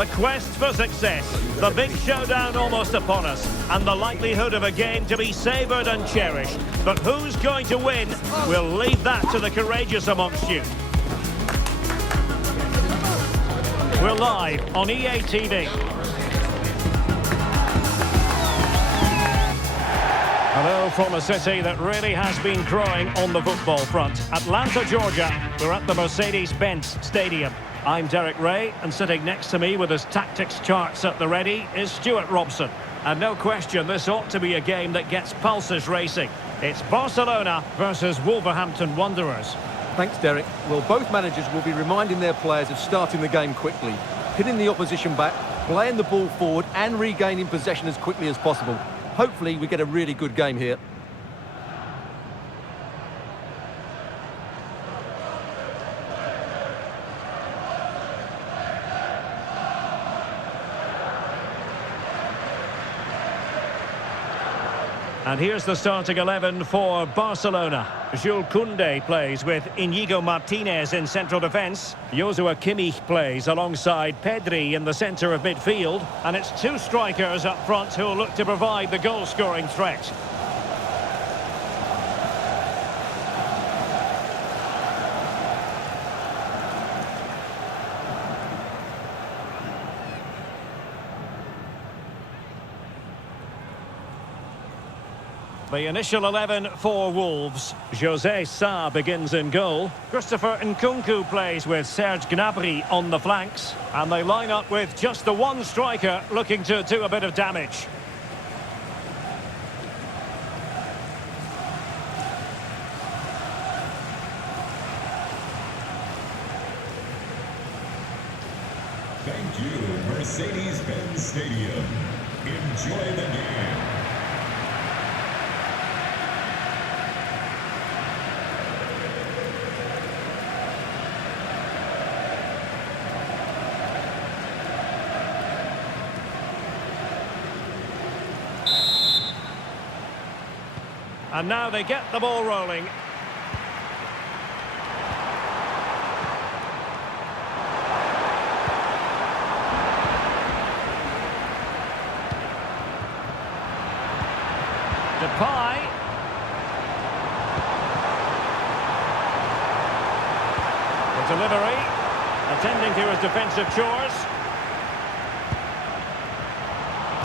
The quest for success, the big showdown almost upon us, and the likelihood of a game to be savoured and cherished. But who's going to win? We'll leave that to the courageous amongst you. We're live on EA TV. Hello from a city that really has been growing on the football front. Atlanta, Georgia. We're at the Mercedes-Benz Stadium. I'm Derek Ray, and sitting next to me with his tactics charts at the ready is Stuart Robson. And no question, this ought to be a game that gets pulses racing. It's Barcelona versus Wolverhampton Wanderers. Thanks, Derek. Well, both managers will be reminding their players of starting the game quickly, hitting the opposition back, playing the ball forward and regaining possession as quickly as possible. Hopefully, we get a really good game here. And here's the starting 11 for Barcelona. Jules Koundé plays with Inigo Martinez in central defence. Joshua Kimmich plays alongside Pedri in the centre of midfield. And it's two strikers up front who'll look to provide the goal-scoring threat. The initial 11 for Wolves. José Sá begins in goal. Christopher Nkunku plays with Serge Gnabry on the flanks. And they line up with just the one striker looking to do a bit of damage. Thank you, Mercedes-Benz Stadium. Enjoy the game. And now they get the ball rolling. Depay. The delivery. Attending to his defensive chores.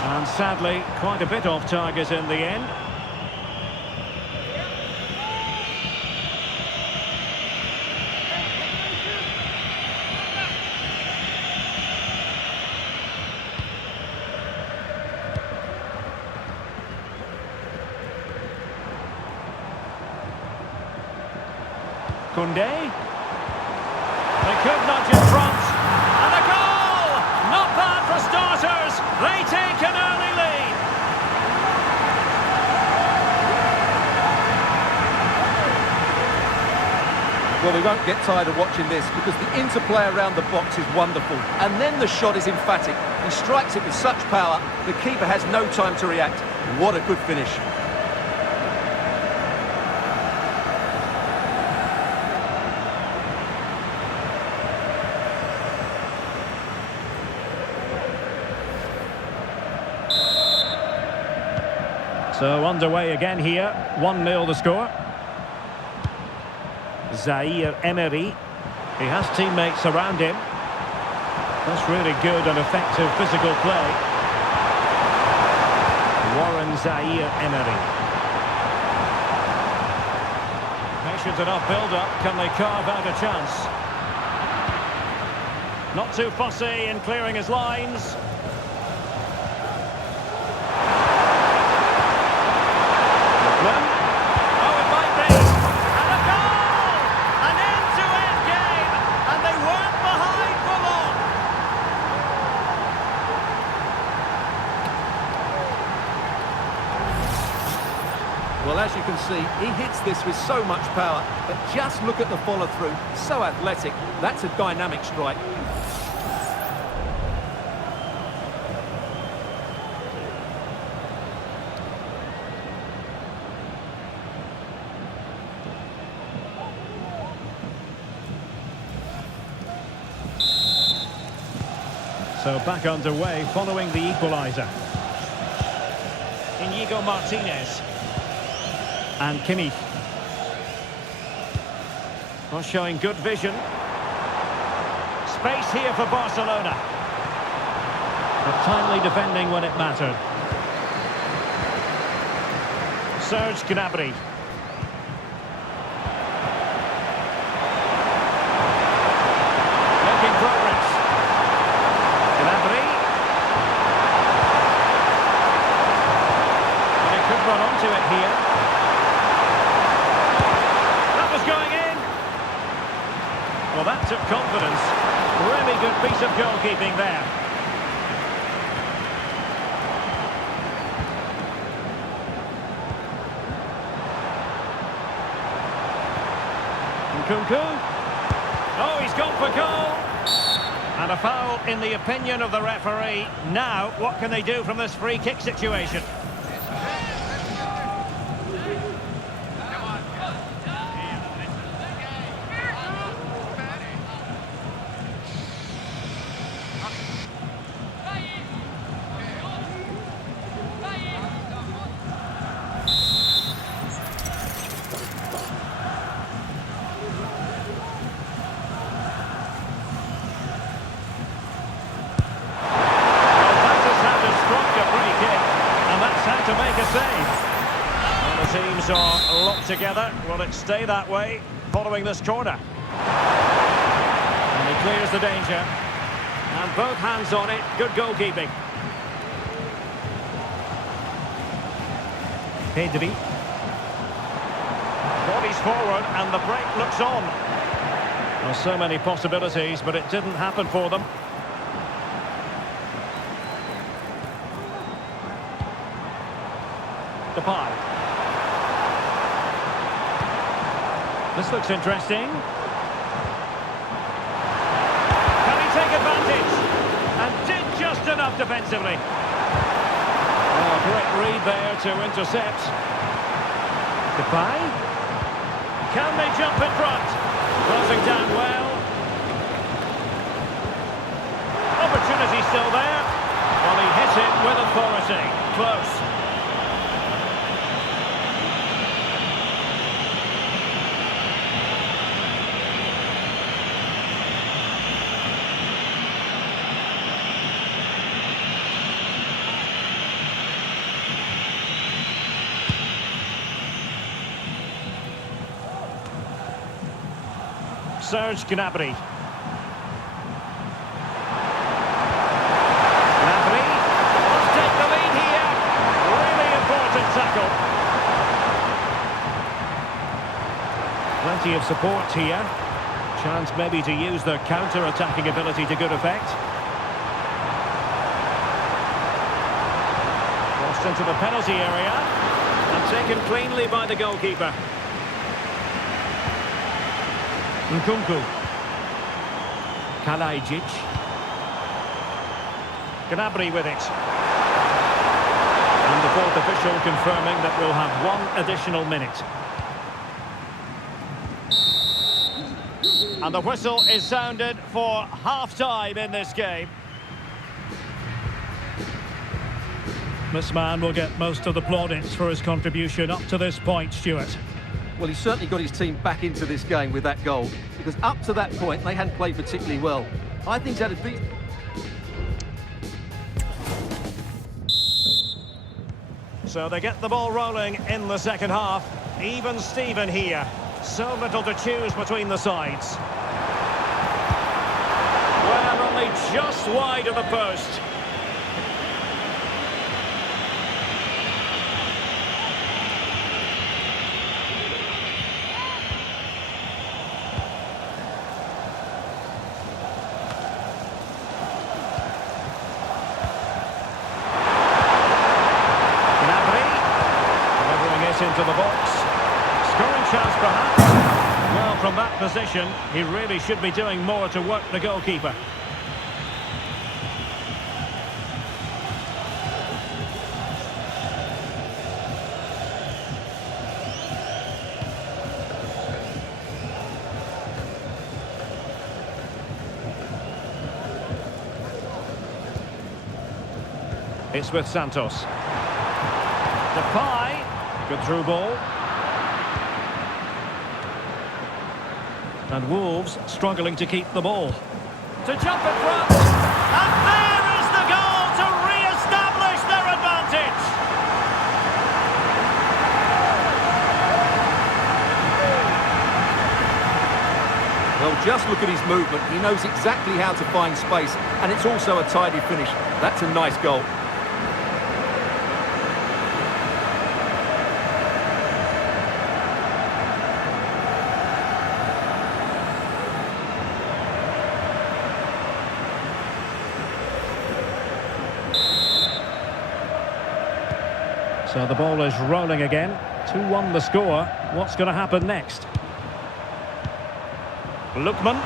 And sadly, quite a bit off target in the end. Koundé. They could nudge in front. And a goal! Not bad for starters. They take an early lead. Well, we won't get tired of watching this because the interplay around the box is wonderful. And then the shot is emphatic. He strikes it with such power, the keeper has no time to react. What a good finish. So underway again here, 1-0 the score. Zaire Emery, he has teammates around him. That's really good and effective physical play. Warren Zaire Emery. Patient enough build-up, can they carve out a chance? Not too fussy in clearing his lines. Well, as you can see, he hits this with so much power, but just look at the follow-through. So athletic. That's a dynamic strike. So back underway following the equaliser. Inigo Martinez. And Kimmich. Well, showing good vision. Space here for Barcelona. But timely defending when it mattered. Serge Gnabry. Making progress. Gnabry. And he could run onto it here. That was going in. Well, that took confidence. Really good piece of goalkeeping there. Nkunku. Oh, he's gone for goal. And a foul in the opinion of the referee. Now, what can they do from this free kick situation? To make a save. Well, the teams are locked together. Will it stay that way following this corner? And he clears the danger. And both hands on it. Good goalkeeping. Pedri. Bodies forward and the break looks on. Well, so many possibilities, but it didn't happen for them. Depay. This looks interesting. Can he take advantage? And did just enough defensively. Oh, great read there to intercept. Depay. Can they jump in front? Closing down well. Opportunity still there. Well, he hit it with authority. Close. Serge Gnabry. Gnabry must take the lead here. Really important tackle. Plenty of support here. Chance maybe to use their counter-attacking ability to good effect. Crossed into the penalty area and taken cleanly by the goalkeeper. Nkunku. Kalajic. Gnabry with it. And the fourth official confirming that we'll have one additional minute. And the whistle is sounded for half-time in this game. This man will get most of the plaudits for his contribution up to this point, Stuart. Well, he certainly got his team back into this game with that goal, because up to that point, they hadn't played particularly well. I think he's had a decent... So they get the ball rolling in the second half. Even Steven here. So little to choose between the sides. Well, only just wide of the post. Into the box. Scoring chance perhaps. Well, from that position, he really should be doing more to work the goalkeeper. It's with Santos. Depay. Good through ball. And Wolves struggling to keep the ball. To jump in front. And there is the goal to re-establish their advantage. Well, just look at his movement. He knows exactly how to find space, and it's also a tidy finish. That's a nice goal. So the ball is rolling again. 2-1 the score. What's going to happen next? Lookman.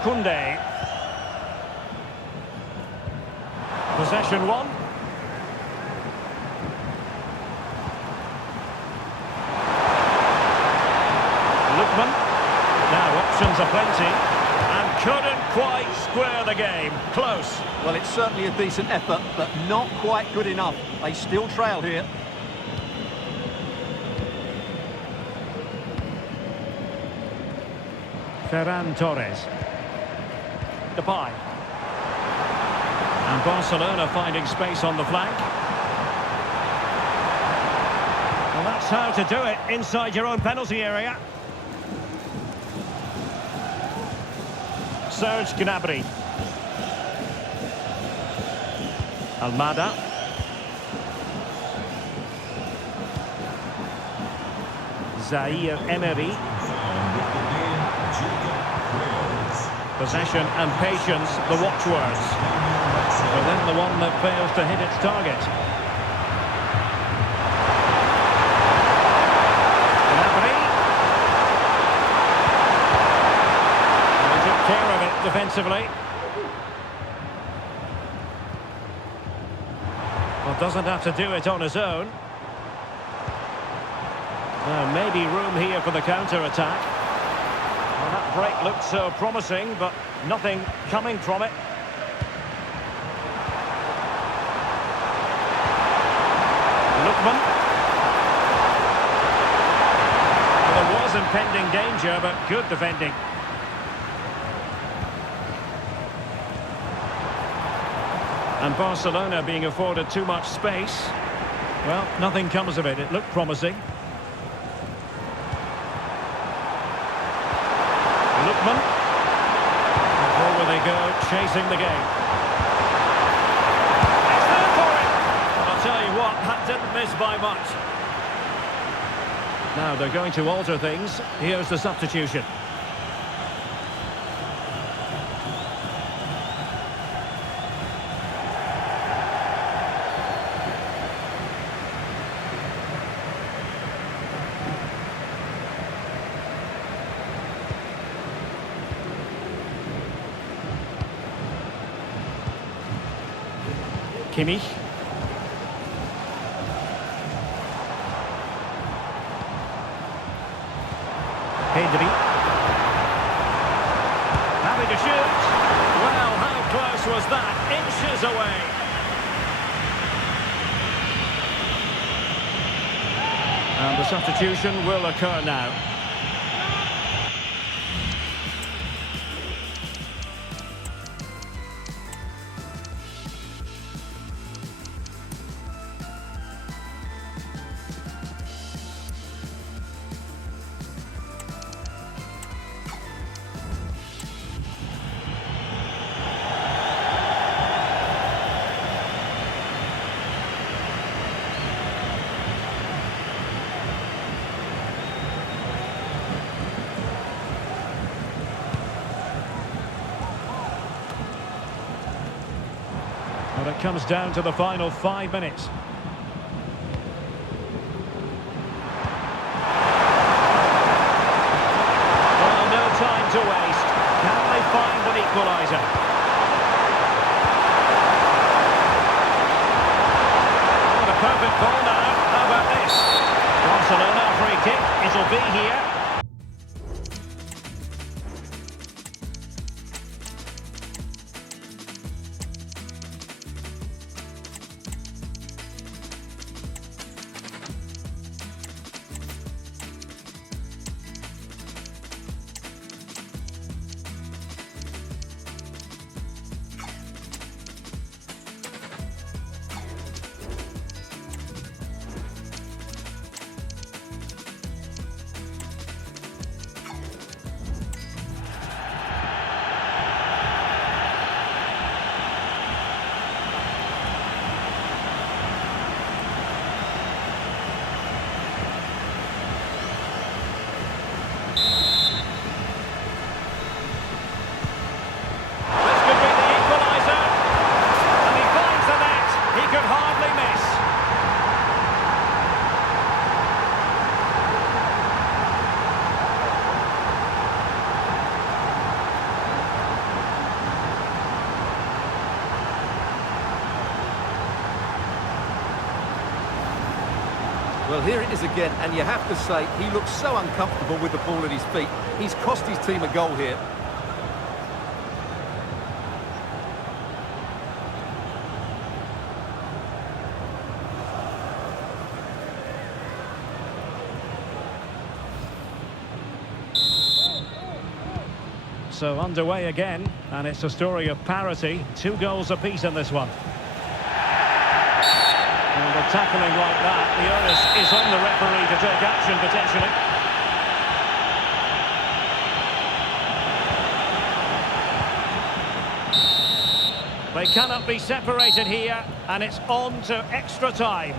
Koundé. Possession one. Lookman. Now options are plenty. And couldn't quite square the game. Close. Well, it's certainly a decent effort, but not quite good enough. They still trail here. Ferran Torres. Depay. And Barcelona finding space on the flank. Well, that's how to do it inside your own penalty area. Serge Gnabry. Almada. Zaire Emery. Possession and patience, the watchwords. But then the one that fails to hit its target. Gnabry. They took care of it defensively. Well, doesn't have to do it on his own. Maybe room here for the counter-attack. Well, that break looked so promising, but nothing coming from it. Lookman. Well, there was impending danger, but good defending. And Barcelona being afforded too much space. Well, nothing comes of it. It looked promising. Lookman. And forward they go, chasing the game. It's there for it. And I'll tell you what, that didn't miss by much. Now they're going to alter things. Here's the substitution. Kimmich. Pedri. Happy to shoot. Well, how close was that? Inches away. And the substitution will occur now. Well, it comes down to the final 5 minutes. Well, no time to waste. Can they find an equaliser? Oh, the perfect ball now. How about this? Barcelona free kick. It'll be here. Well, here it is again, and you have to say, he looks so uncomfortable with the ball at his feet. He's cost his team a goal here. So underway again, and it's a story of parity. 2 goals apiece in this one. And with tackling like that, the onus is on the referee to take action potentially. They cannot be separated here, and it's on to extra time.